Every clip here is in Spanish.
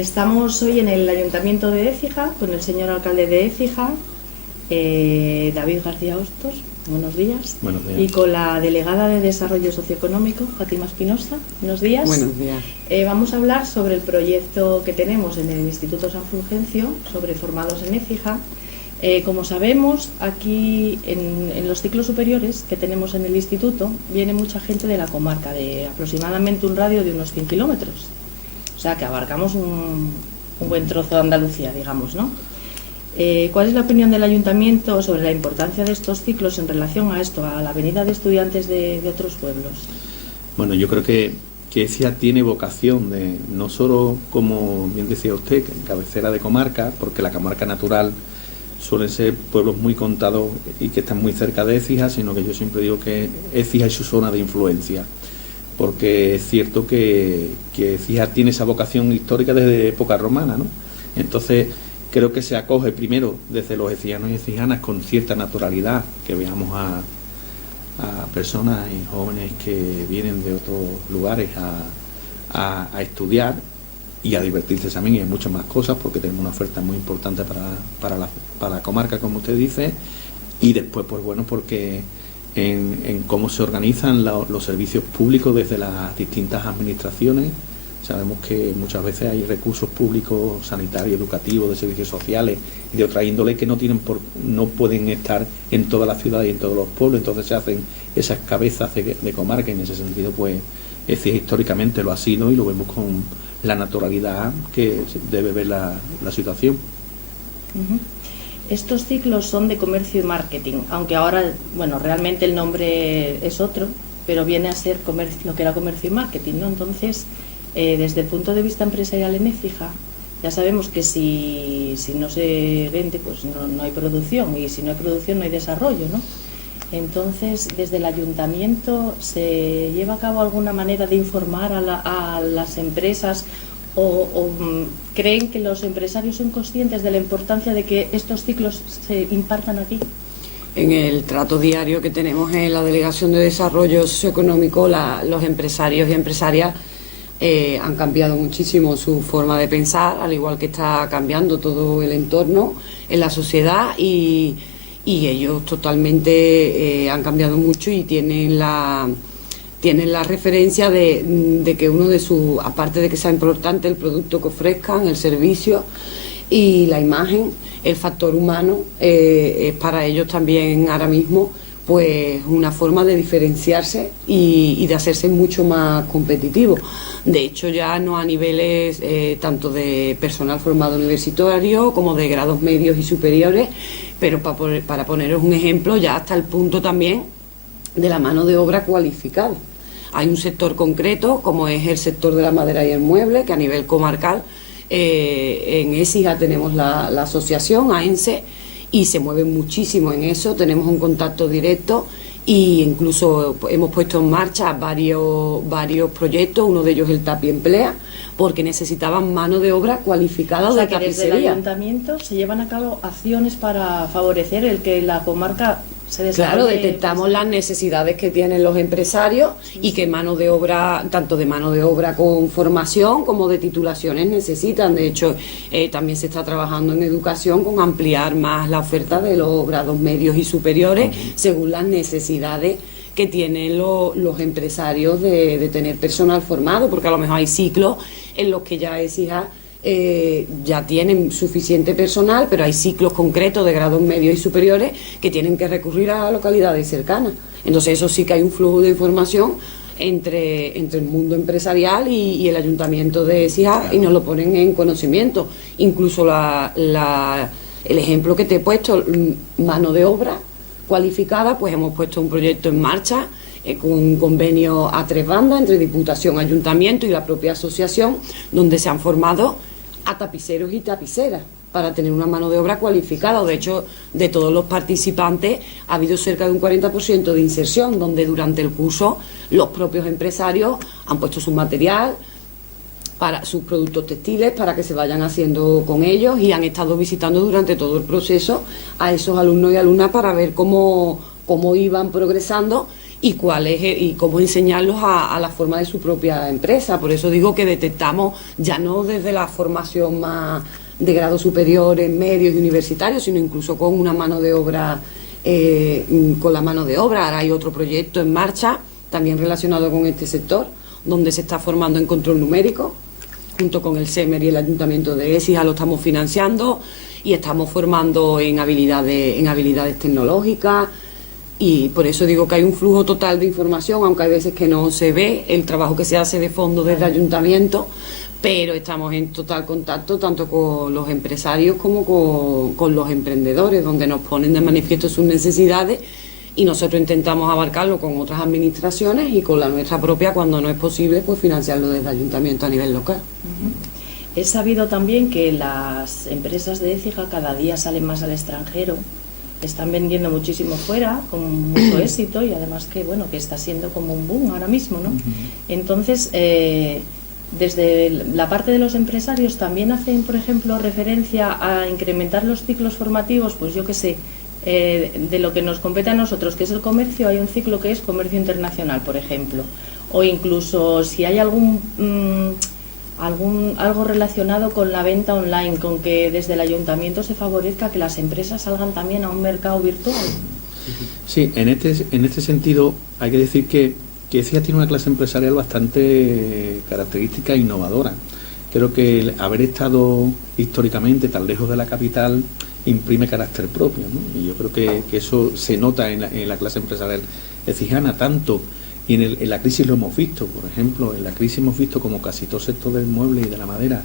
Estamos hoy en el Ayuntamiento de Écija con el señor alcalde de Écija, David García Hostos. Buenos días. Buenos días. Y con la delegada de Desarrollo Socioeconómico, Fátima Espinosa. Buenos días. Buenos días. Vamos a hablar sobre el proyecto que tenemos en el Instituto San Fulgencio sobre formados en Écija. Como sabemos, aquí en los ciclos superiores que tenemos en el instituto viene mucha gente de la comarca, de aproximadamente un radio de unos 100 kilómetros. O sea que abarcamos un buen trozo de Andalucía, digamos, ¿no? ¿Cuál es la opinión del ayuntamiento sobre la importancia de estos ciclos en relación a esto, a la venida de estudiantes de otros pueblos? Bueno, yo creo que Écija tiene vocación de, no solo, como bien decía usted, cabecera de comarca, porque la comarca natural suelen ser pueblos muy contados y que están muy cerca de Écija, sino que yo siempre digo que Écija es su zona de influencia, porque es cierto que Écija tiene esa vocación histórica desde época romana, ¿no? Entonces creo que se acoge primero desde los écijanos y écijanas con cierta naturalidad, que veamos a personas y jóvenes que vienen de otros lugares a estudiar y a divertirse también, y hay muchas más cosas porque tenemos una oferta muy importante para la comarca, como usted dice, y después, pues bueno, porque en cómo se organizan los servicios públicos desde las distintas administraciones. Sabemos que muchas veces hay recursos públicos, sanitarios, educativos, de servicios sociales y de otra índole que no pueden estar en todas las ciudades y en todos los pueblos, entonces se hacen esas cabezas de comarca, y en ese sentido pues históricamente lo ha sido, y lo vemos con la naturalidad que debe ver la situación. Estos ciclos son de comercio y marketing, aunque ahora, bueno, realmente el nombre es otro, pero viene a ser lo que era comercio y marketing, ¿no? Entonces, desde el punto de vista empresarial en Écija, ya sabemos que si no se vende, pues no hay producción, y si no hay producción no hay desarrollo, ¿no? Entonces, desde el ayuntamiento, ¿se lleva a cabo alguna manera de informar a las empresas o creen que los empresarios son conscientes de la importancia de que estos ciclos se impartan aquí? En el trato diario que tenemos en la Delegación de Desarrollo Socioeconómico, los empresarios y empresarias han cambiado muchísimo su forma de pensar, al igual que está cambiando todo el entorno en la sociedad, y ellos totalmente han cambiado mucho y tienen la referencia de que uno de sus, aparte de que sea importante el producto que ofrezcan, el servicio y la imagen, el factor humano es para ellos también ahora mismo pues una forma de diferenciarse y de hacerse mucho más competitivo. De hecho, ya no a niveles tanto de personal formado universitario como de grados medios y superiores, pero para poneros un ejemplo, ya hasta el punto también de la mano de obra cualificada. Hay un sector concreto, como es el sector de la madera y el mueble, que a nivel comarcal, en Écija tenemos la asociación AENSE, y se mueve muchísimo en eso, tenemos un contacto directo, e incluso hemos puesto en marcha varios proyectos, uno de ellos el Tapi Emplea, porque necesitaban mano de obra cualificada, o sea, de tapicería. Desde el ayuntamiento se llevan a cabo acciones para favorecer el que la comarca se desarrolle. Claro, detectamos las necesidades que tienen los empresarios y que mano de obra, tanto de mano de obra con formación como de titulaciones necesitan. De hecho, también se está trabajando en educación con ampliar más la oferta de los grados medios y superiores según las necesidades que tienen los empresarios de tener personal formado, porque a lo mejor hay ciclos en los que ya Écija ya tienen suficiente personal, pero hay ciclos concretos de grados medios y superiores que tienen que recurrir a localidades cercanas. Entonces eso sí que hay un flujo de información entre el mundo empresarial y el ayuntamiento de Écija, y nos lo ponen en conocimiento. Incluso el ejemplo que te he puesto, mano de obra cualificada, pues hemos puesto un proyecto en marcha con un convenio a 3 bandas entre Diputación, Ayuntamiento y la propia asociación, donde se han formado a tapiceros y tapiceras para tener una mano de obra cualificada. De hecho, de todos los participantes ha habido cerca de un 40% de inserción, donde durante el curso los propios empresarios han puesto su material para sus productos textiles para que se vayan haciendo con ellos, y han estado visitando durante todo el proceso a esos alumnos y alumnas para ver cómo iban progresando y y cómo enseñarlos a la forma de su propia empresa. Por eso digo que detectamos ya no desde la formación más de grado superior en medios y universitarios, sino incluso con una mano de obra, con la mano de obra. Ahora hay otro proyecto en marcha, también relacionado con este sector, donde se está formando en control numérico, junto con el SEMER y el Ayuntamiento de Écija lo estamos financiando, y estamos formando en habilidades tecnológicas. Y por eso digo que hay un flujo total de información, aunque hay veces que no se ve el trabajo que se hace de fondo desde el ayuntamiento, pero estamos en total contacto tanto con los empresarios como con los emprendedores, donde nos ponen de manifiesto sus necesidades y nosotros intentamos abarcarlo con otras administraciones y con la nuestra propia, cuando no es posible, pues financiarlo desde el ayuntamiento a nivel local. He sabido también que las empresas de Écija cada día salen más al extranjero. Están vendiendo muchísimo fuera, con mucho éxito, y además que está siendo como un boom ahora mismo, ¿no? Entonces, desde la parte de los empresarios también hacen, por ejemplo, referencia a incrementar los ciclos formativos, pues yo qué sé, de lo que nos compete a nosotros, que es el comercio. Hay un ciclo que es comercio internacional, por ejemplo, o incluso si hay algo relacionado con la venta online, con que desde el ayuntamiento se favorezca que las empresas salgan también a un mercado virtual. Sí, en este sentido hay que decir que Écija tiene una clase empresarial bastante característica e innovadora. Creo que el haber estado históricamente tan lejos de la capital imprime carácter propio, ¿no? Y yo creo que eso se nota en la clase empresarial ecijana, tanto. Y en la crisis lo hemos visto, por ejemplo, en la crisis hemos visto como casi todo el sector del mueble y de la madera,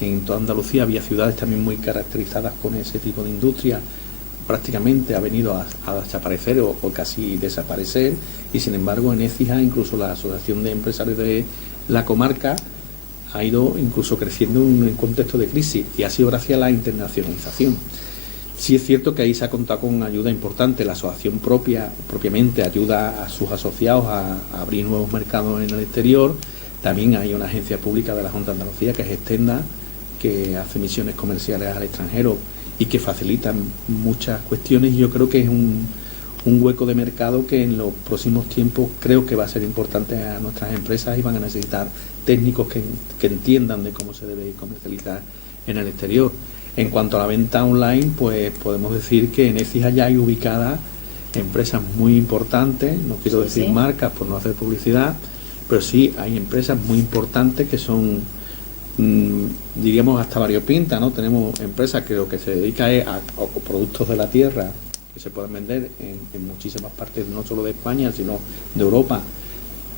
en toda Andalucía había ciudades también muy caracterizadas con ese tipo de industria, prácticamente ha venido a desaparecer o casi desaparecer, y sin embargo en Écija incluso la Asociación de Empresarios de la comarca ha ido incluso creciendo en un contexto de crisis, y ha sido gracias a la internacionalización. Sí es cierto que ahí se ha contado con ayuda importante. La asociación propiamente ayuda a sus asociados a abrir nuevos mercados en el exterior. También hay una agencia pública de la Junta de Andalucía, que es Extenda, que hace misiones comerciales al extranjero y que facilitan muchas cuestiones. Y yo creo que es un hueco de mercado que en los próximos tiempos creo que va a ser importante a nuestras empresas, y van a necesitar técnicos que entiendan de cómo se debe comercializar en el exterior. En cuanto a la venta online, pues podemos decir que en Écija ya hay ubicadas empresas muy importantes, no quiero decir marcas por no hacer publicidad, pero sí hay empresas muy importantes que son, diríamos, hasta variopintas, ¿no? Tenemos empresas que lo que se dedica a productos de la tierra que se pueden vender en muchísimas partes, no solo de España, sino de Europa,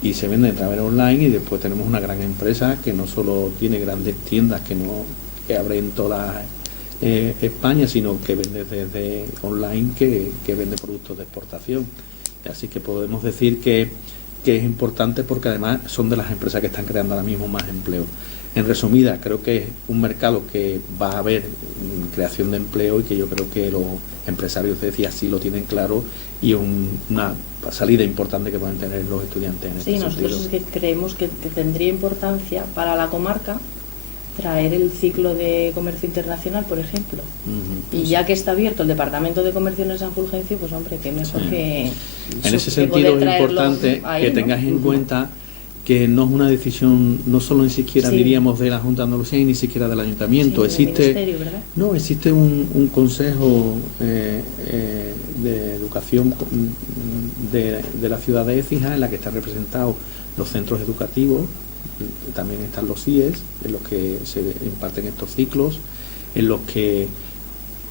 y se venden a través online. Y después tenemos una gran empresa que no solo tiene grandes tiendas que abren toda España, sino que vende desde online, que vende productos de exportación. Así que podemos decir que es importante, porque además son de las empresas que están creando ahora mismo más empleo. En resumida, creo que es un mercado que va a haber creación de empleo, y que yo creo que los empresarios de Écija sí lo tienen claro, y una salida importante que pueden tener los estudiantes en este sentido. Sí, nosotros es que creemos que tendría importancia para la comarca traer el ciclo de comercio internacional, por ejemplo. Y ya que está abierto el Departamento de Comercio en San Fulgencio, pues hombre, qué mejor que... En ese sentido es importante ahí, que tengáis en cuenta que no es una decisión, no solo ni siquiera diríamos de la Junta de Andalucía y ni siquiera del Ayuntamiento. Existe un consejo de educación de la ciudad de Écija, en la que están representados los centros educativos. También están los CIES, en los que se imparten estos ciclos, en los que,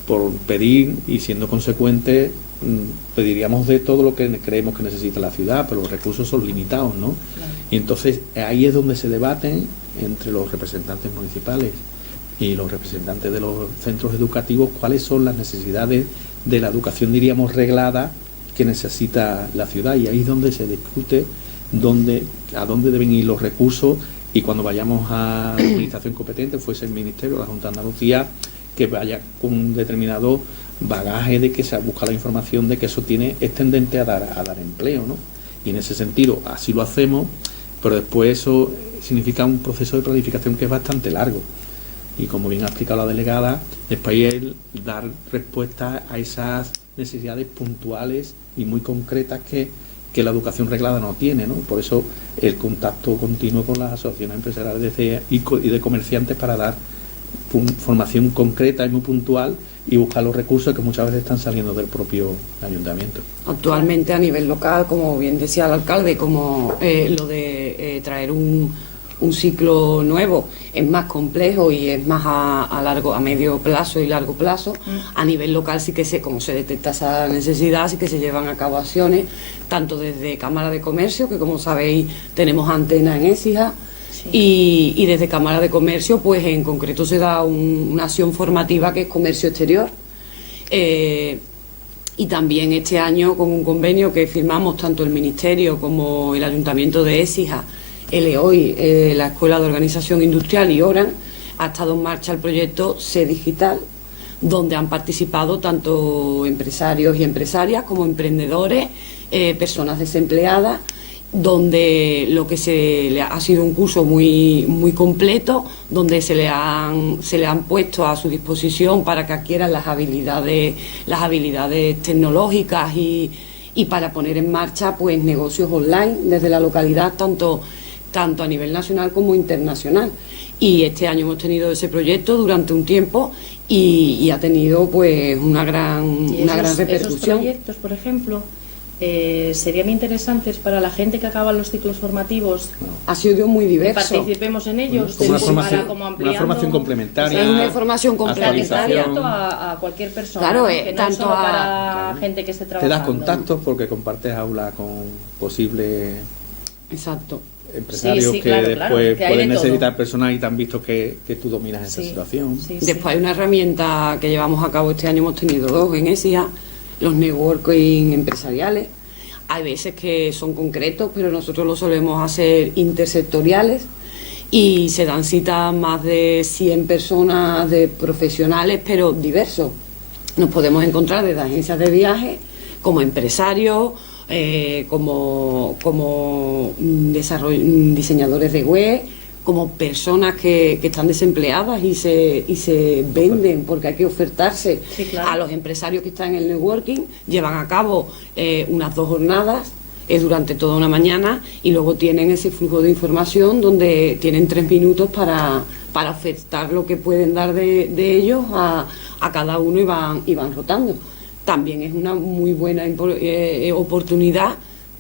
por pedir y siendo consecuentes, pediríamos de todo lo que creemos que necesita la ciudad, pero los recursos son limitados, ¿no? Claro. Y entonces ahí es donde se debaten entre los representantes municipales y los representantes de los centros educativos cuáles son las necesidades de la educación, diríamos, reglada, que necesita la ciudad, y ahí es donde se discute a dónde deben ir los recursos. Y cuando vayamos a la administración competente, fuese el Ministerio o la Junta de Andalucía, que vaya con un determinado bagaje de que se busca la información de que eso es tendente a dar empleo, ¿no? Y en ese sentido así lo hacemos, pero después eso significa un proceso de planificación que es bastante largo, y como bien ha explicado la delegada, después es dar respuesta a esas necesidades puntuales y muy concretas que que la educación reglada no tiene, ¿no? Por eso el contacto continuo con las asociaciones empresariales y de comerciantes para dar formación concreta y muy puntual y buscar los recursos que muchas veces están saliendo del propio ayuntamiento. Actualmente a nivel local, como bien decía el alcalde, como lo de traer un ciclo nuevo es más complejo y es más a medio plazo y largo plazo. A nivel local sí que como se detecta esa necesidad, sí que se llevan a cabo acciones, tanto desde Cámara de Comercio, que como sabéis tenemos antena en Écija, sí. y desde Cámara de Comercio, pues en concreto se da una acción formativa que es comercio exterior. Y también este año con un convenio que firmamos tanto el Ministerio como el Ayuntamiento de Écija, ELEOI, la Escuela de Organización Industrial y ORAN, ha estado en marcha el proyecto C Digital, donde han participado tanto empresarios y empresarias como emprendedores, personas desempleadas, donde lo que ha sido un curso muy, muy completo, donde se le han puesto a su disposición para que adquieran las habilidades tecnológicas y para poner en marcha pues negocios online desde la localidad, tanto a nivel nacional como internacional. Y este año hemos tenido ese proyecto durante un tiempo y ha tenido pues una gran repercusión. Esos proyectos, por ejemplo, serían interesantes para la gente que acaba los ciclos formativos. Ha sido muy diverso. Participemos en ellos. Como una formación complementaria. Una formación complementaria a cualquier persona. Claro, que no tanto solo para gente que esté Te trabajando. das contactos porque compartes aula con posibles exacto empresarios sí, que claro, después que hay pueden de necesitar personal y te han visto que tú dominas esa Sí, situación. sí, Después hay una herramienta que llevamos a cabo este año, hemos tenido 2 en ESIA, los networking empresariales. Hay veces que son concretos, pero nosotros lo solemos hacer intersectoriales y se dan citas más de 100 personas de profesionales, pero diversos. Nos podemos encontrar desde agencias de viaje, como empresarios, como diseñadores de web, como personas que están desempleadas y se venden porque hay que ofertarse. Sí, claro. A los empresarios que están en el networking llevan a cabo unas 2 jornadas durante toda una mañana y luego tienen ese flujo de información donde tienen 3 minutos para ofertar lo que pueden dar de ellos a cada uno y van rotando. También es una muy buena oportunidad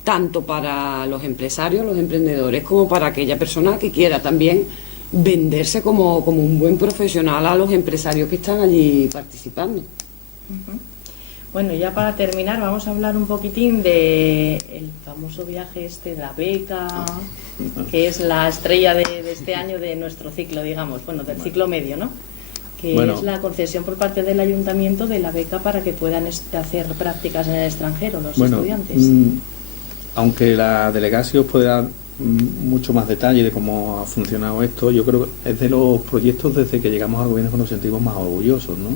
tanto para los empresarios, los emprendedores, como para aquella persona que quiera también venderse como un buen profesional a los empresarios que están allí participando. Bueno, ya para terminar vamos a hablar un poquitín de el famoso viaje de la beca, que es la estrella de este año de nuestro ciclo, digamos, del ciclo medio, ¿no? Que es la concesión por parte del ayuntamiento de la beca para que puedan hacer prácticas en el extranjero los estudiantes. Aunque la delegación os puede dar mucho más detalle de cómo ha funcionado esto, yo creo que es de los proyectos desde que llegamos al gobierno que nos sentimos más orgullosos, ¿no?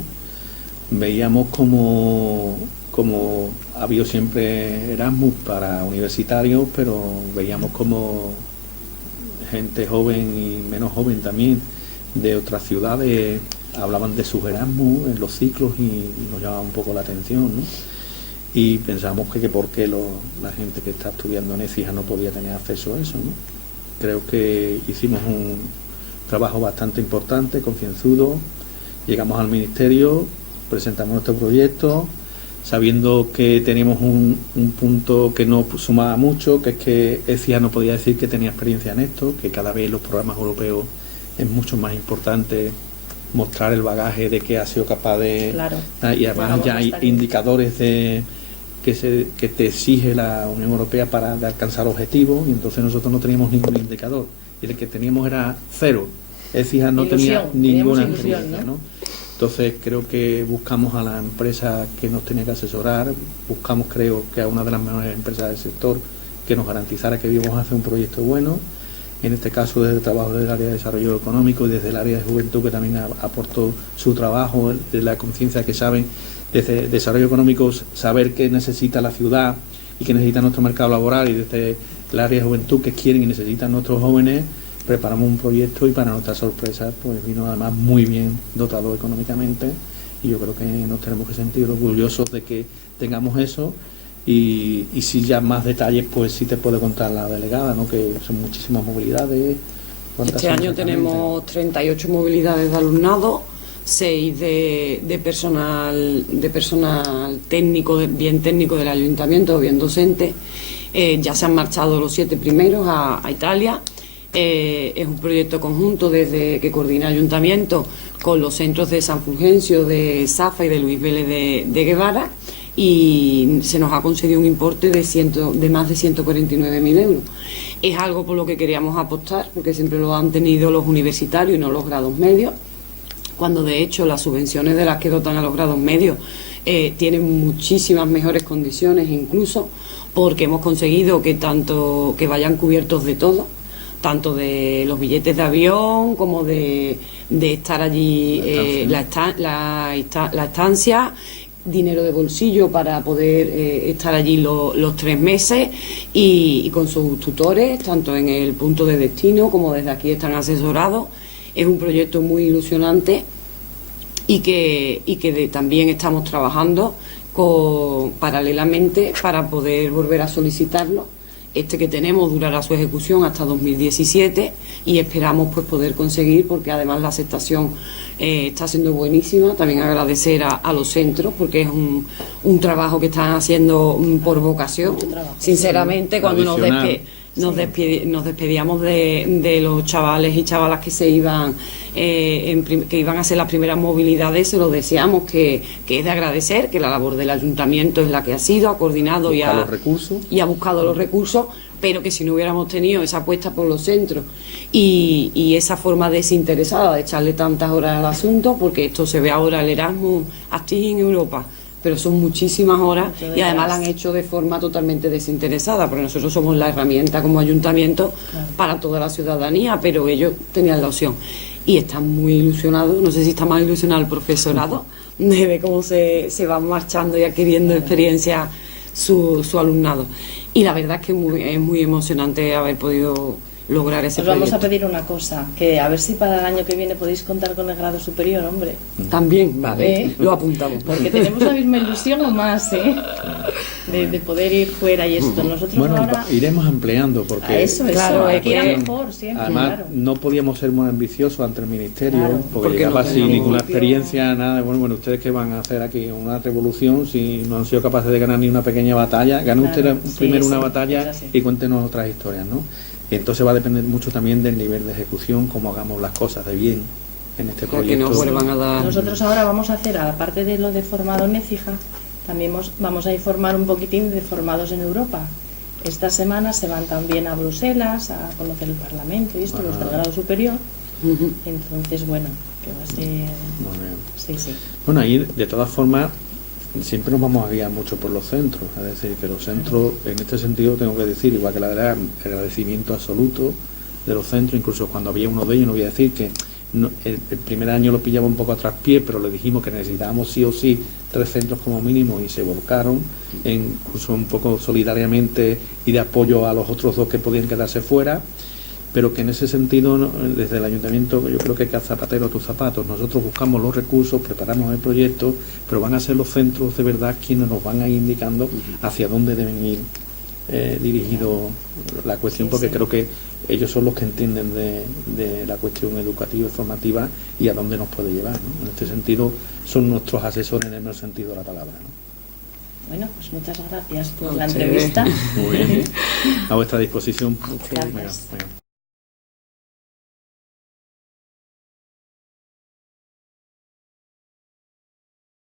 Veíamos como ha habido siempre Erasmus para universitarios, pero veíamos como gente joven y menos joven también de otras ciudades hablaban de sus Erasmus en los ciclos y nos llamaba un poco la atención, ¿no? Y pensamos que por qué la gente que está estudiando en ECIJA no podía tener acceso a eso, ¿no? Creo que hicimos un trabajo bastante importante, concienzudo, llegamos al ministerio, presentamos nuestro proyecto, sabiendo que teníamos un punto que no sumaba mucho, que es que ECIJA no podía decir que tenía experiencia en esto, que cada vez los programas europeos es mucho más importante mostrar el bagaje de que ha sido capaz de... Claro. Y además ya hay indicadores que te exige la Unión Europea para alcanzar objetivos, y entonces nosotros no teníamos ningún indicador, y el que teníamos era 0. ECIJA no tenía ninguna experiencia, ¿no? Entonces creo que buscamos a la empresa que nos tenía que asesorar, buscamos creo que a una de las mejores empresas del sector que nos garantizara que íbamos a hacer un proyecto bueno, en este caso desde el trabajo del área de desarrollo económico y desde el área de juventud, que también aportó su trabajo, de la conciencia que saben desde desarrollo económico, saber qué necesita la ciudad y qué necesita nuestro mercado laboral, y desde el área de juventud que quieren y necesitan nuestros jóvenes, preparamos un proyecto y para nuestra sorpresa pues vino además muy bien dotado económicamente, y yo creo que nos tenemos que sentir orgullosos de que tengamos eso Y si ya más detalles, pues sí te puede contar la delegada, ¿no? Que son muchísimas movilidades. Este año tenemos 38 movilidades de alumnado, 6 de personal técnico, bien técnico del ayuntamiento, bien docente. Ya se han marchado los 7 primeros a Italia. Es un proyecto conjunto desde que coordina el ayuntamiento con los centros de San Fulgencio, de Safa y de Luis Vélez de Guevara, y se nos ha concedido un importe de más de 149.000 euros. Es algo por lo que queríamos apostar, porque siempre lo han tenido los universitarios y no los grados medios, cuando de hecho las subvenciones de las que dotan a los grados medios tienen muchísimas mejores condiciones, incluso porque hemos conseguido que vayan cubiertos de todo, tanto de los billetes de avión como de estar allí, la estancia, dinero de bolsillo para poder estar allí los 3 meses y con sus tutores, tanto en el punto de destino como desde aquí están asesorados. Es un proyecto muy ilusionante y que también estamos trabajando paralelamente para poder volver a solicitarlo. Este que tenemos durará su ejecución hasta 2017 y esperamos pues poder conseguir, porque además la aceptación está siendo buenísima. También agradecer a los centros, porque es un trabajo que están haciendo por vocación. Sinceramente, cuando nos despedíamos de los chavales y chavalas que se iban que iban a hacer las primeras movilidades, se lo deseamos, que es de agradecer, que la labor del ayuntamiento es la que ha sido, ha coordinado y ha buscado los recursos, pero que si no hubiéramos tenido esa apuesta por los centros y esa forma desinteresada de echarle tantas horas al asunto, porque esto se ve ahora el Erasmus Active en Europa, pero son muchísimas horas y además la han hecho de forma totalmente desinteresada, porque nosotros somos la herramienta como ayuntamiento para toda la ciudadanía, pero ellos tenían la opción y están muy ilusionados. No sé si está más ilusionado el profesorado de ver cómo se va marchando y adquiriendo experiencia su alumnado, y la verdad es que es muy emocionante haber podido lograr ese proyecto. Os vamos a pedir una cosa, que a ver si para el año que viene podéis contar con el grado superior, hombre. También, vale, lo apuntamos. Porque tenemos la misma ilusión o más, de poder ir fuera y esto. Nosotros ahora iremos ampliando, porque eso, claro, hay que ir a mejor siempre. Además, no podíamos ser más ambiciosos ante el Ministerio, porque llegaba sin ninguna experiencia, nada. Bueno, ustedes qué van a hacer aquí, una revolución, si no han sido capaces de ganar ni una pequeña batalla. Gane usted primero una batalla y cuéntenos otras historias, ¿no? Y entonces va a depender mucho también del nivel de ejecución, cómo hagamos las cosas de bien en este proyecto. Nosotros ahora vamos a hacer, aparte de lo de formado en Écija, también vamos a informar un poquitín de formados en Europa. Esta semana se van también a Bruselas a conocer el Parlamento y esto, los del grado superior. Entonces, bueno, que va a ser... Muy bien. Sí. Bueno, ahí de todas formas siempre nos vamos a guiar mucho por los centros, es decir, que los centros, en este sentido tengo que decir, igual que la verdad, el agradecimiento absoluto de los centros. Incluso cuando había uno de ellos, no voy a decir que el primer año lo pillaba un poco a traspié, pero le dijimos que necesitábamos sí o sí 3 centros como mínimo, y se volcaron, incluso un poco solidariamente y de apoyo a los otros 2 que podían quedarse fuera. Pero que en ese sentido, desde el ayuntamiento, yo creo que cada zapatero a tus zapatos. Nosotros buscamos los recursos, preparamos el proyecto, pero van a ser los centros de verdad quienes nos van a ir indicando hacia dónde deben ir dirigido la cuestión, porque creo que ellos son los que entienden de la cuestión educativa y formativa y a dónde nos puede llevar, ¿no? En este sentido son nuestros asesores en el mejor sentido de la palabra, ¿no? Bueno, pues muchas gracias por la entrevista. Muy bien. A vuestra disposición. Gracias. Venga.